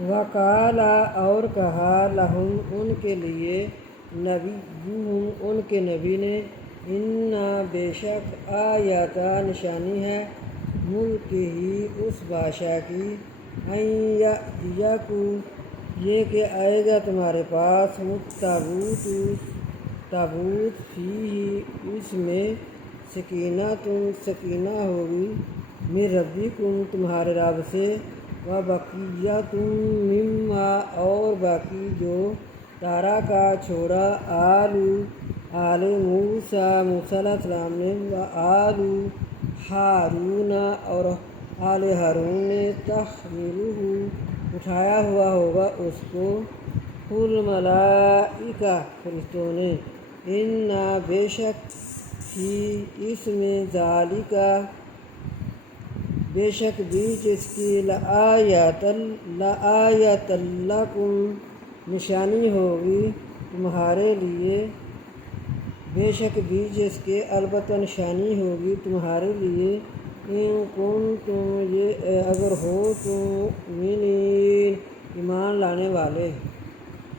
وقالا اور کہا لہم ان کے لیے نبیہم ان کے نبی نے انا بے شک آیاتا نشانی ہے ملک ہی اس بادشاہ کی ان یأتیکم یہ کہ آئے گا تمہارے پاس تابوت فیہ اس میں سکینہ ہوگی من ربکم تمہارے رب سے وبقیۃ مما اور باقی جو ترکا چھوڑا آل موسیٰ علیہ السلام نے وآل ہارون اور آل ہارون نے تحملہ اٹھایا ہوا ہوگا اس کو الملائکہ فرشتوں نے انا بے شک فی اس میں ذالکا بے شک بیچ اس کی لآیۃ لکم نشانی ہوگی تمہارے لیے بے شک بیچ اس کے البتہ نشانی ہوگی تمہارے لیے ان کنتم یہ اگر ہو تم مؤمنین ایمان لانے والے